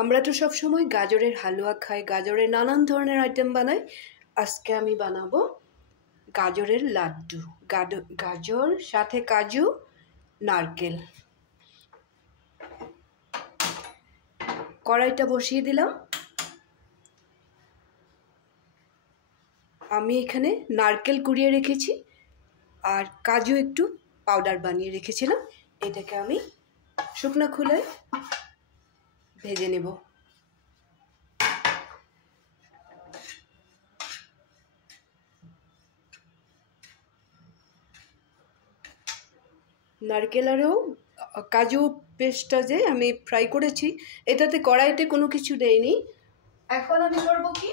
আমরা তো সব সময় গাজরের হালুয়া খাই, গাজরের নানান ধরনের আইটেম বানাই। আজকে আমি বানাবো গাজরের লাড্ডু। গাজর সাথে কাজু, নারকেল। কড়াইটা বসিয়ে দিলাম। আমি এখানে নারকেল কুড়িয়ে রেখেছি আর কাজু একটু পাউডার বানিয়ে রেখেছিলাম। এটাকে আমি শুকনো খোলায় ভেজে নেব। নারকেল আরও কাজু পেস্টটা যে আমি ফ্রাই করেছি, এটাতে কড়াইতে কোনো কিছু দেইনি। এখন আমি করবো কি,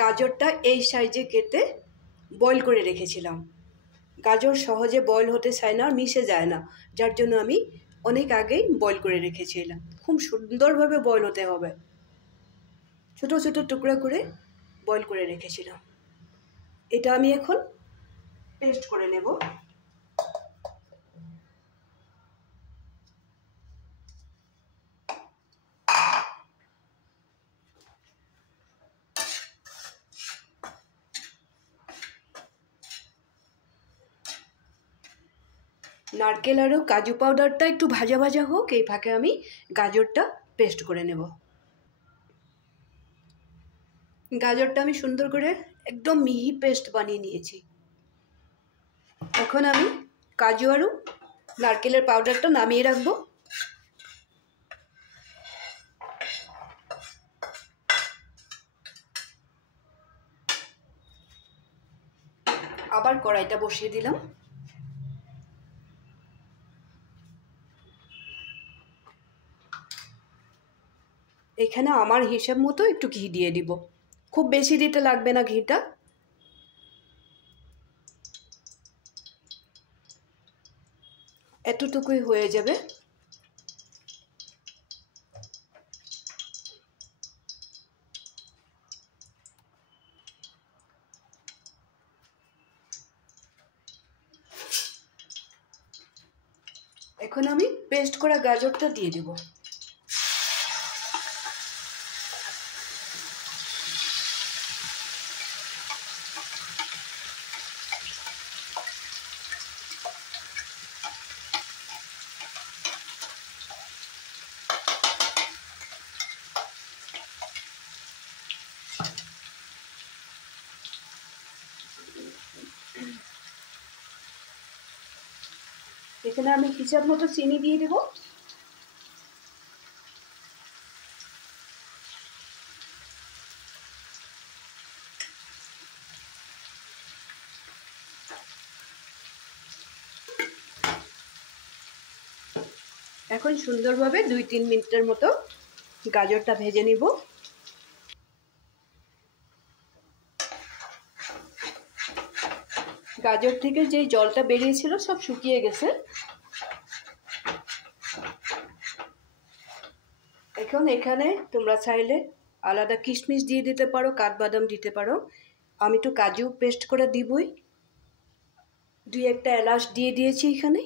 গাজরটা এই সাইজে কেটে বয়েল করে রেখেছিলাম। গাজর সহজে বয়েল হতে চায় না, মিশে যায় না, যার জন্য আমি অনেক আগেই বয়েল করে রেখেছিলাম। খুব সুন্দরভাবে বয়েল হতে হবে। ছোট ছোট টুকরা করে বয়েল করে রেখেছিলাম। এটা আমি এখন পেস্ট করে নেব। নারকেল আরও কাজু পাউডারটা একটু ভাজা ভাজা হোক, এই ফাঁকে আমি গাজরটা পেস্ট করে নেব। গাজরটা আমি সুন্দর করে একদম মিহি পেস্ট বানিয়ে নিয়েছি। এখন আমি কাজু আরও নারকেলের পাউডারটা নামিয়ে রাখবো। আবার কড়াইটা বসিয়ে দিলাম। এখানে আমার হিসাব মতো একটু ঘি দিয়ে দিব। খুব বেশি দিতে লাগবে না ঘিটা। এতটুকুই হয়ে যাবে। এখন আমি পেস্ট করা গাজরটা দিয়ে দেব। এখানে আমি হিসাব মতো চিনি দিয়ে দেব। এখন সুন্দরভাবে 2-3 মিনিটের মতো গাজরটা ভেজে নিব। গাজর থেকে যে জলটা বেরিয়েছিল সব শুকিয়ে গেছে। এখন এখানে তোমরা চাইলে আলাদা কিশমিশ দিয়ে দিতে পারো, কাঠবাদাম দিতে পারো। আমি তো কাজু পেস্ট করে দিবই। 2-1টা এলাচ দিয়ে দিয়েছি এখানে।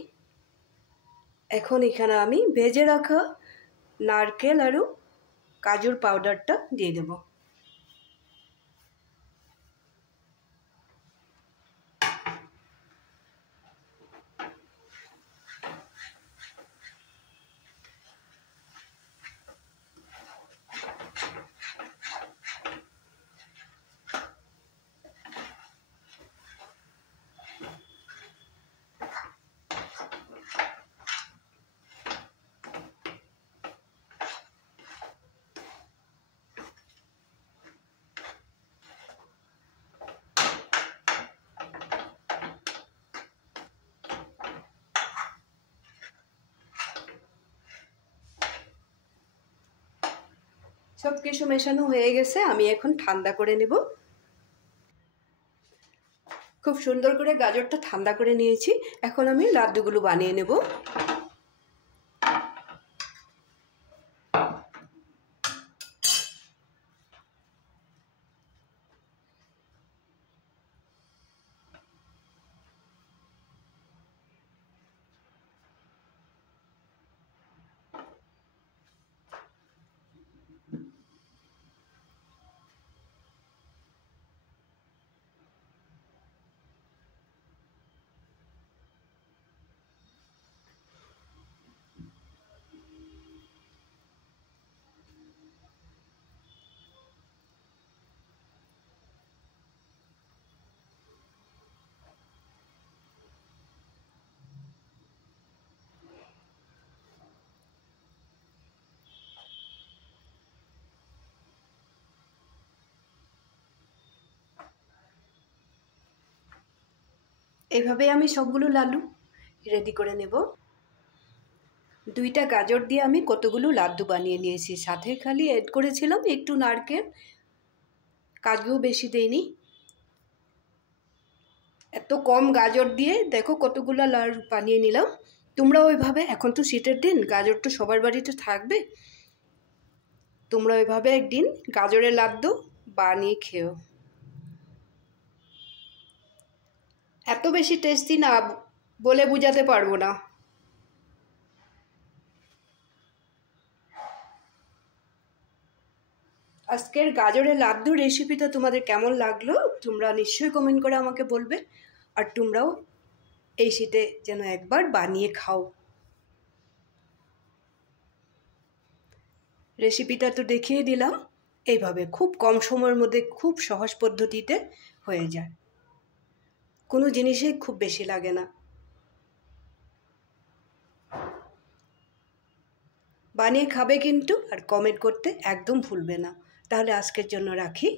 এখন এখানে আমি ভেজে রাখা নারকেল আরও কাজুর পাউডারটা দিয়ে দেব। সব কিছু মেশানো হয়ে গেছে, আমি এখন ঠান্ডা করে নেব। খুব সুন্দর করে গাজরটা ঠান্ডা করে নিয়েছি। এখন আমি লাড্ডুগুলো বানিয়ে নেব। এইভাবে আমি সবগুলো লাড্ডু রেডি করে নেব। 2টা গাজর দিয়ে আমি কতগুলো লাড্ডু বানিয়ে নিয়েছি, সাথে খালি অ্যাড করেছিলাম একটু নারকেল, কাজুও বেশি দেইনি। এত কম গাজর দিয়ে দেখো কতগুলো লাড্ডু বানিয়ে নিলাম। তোমরা ওইভাবে, এখন তো শীতের দিন, গাজর তো সবার বাড়িতে থাকবে, তোমরা ওইভাবে একদিন গাজরের লাড্ডু বানিয়ে খেও। এত বেশি টেস্টি না, বলে বোঝাতে পারবো না। আজকের গাজরের লাড্ডু রেসিপিটা তোমাদের কেমন লাগলো তোমরা নিশ্চয়ই কমেন্ট করে আমাকে বলবে। আর তোমরাও এই শীতে যেন একবার বানিয়ে খাও। রেসিপিটা তো দেখিয়ে দিলাম, এইভাবে খুব কম সময়ের মধ্যে খুব সহজ পদ্ধতিতে হয়ে যায়, কোনো জিনিসই খুব বেশি লাগে না। বানিয়ে খাবে কিন্তু, আর কমেন্ট করতে একদম ভুলবে না। তাহলে আজকের জন্য রাখি।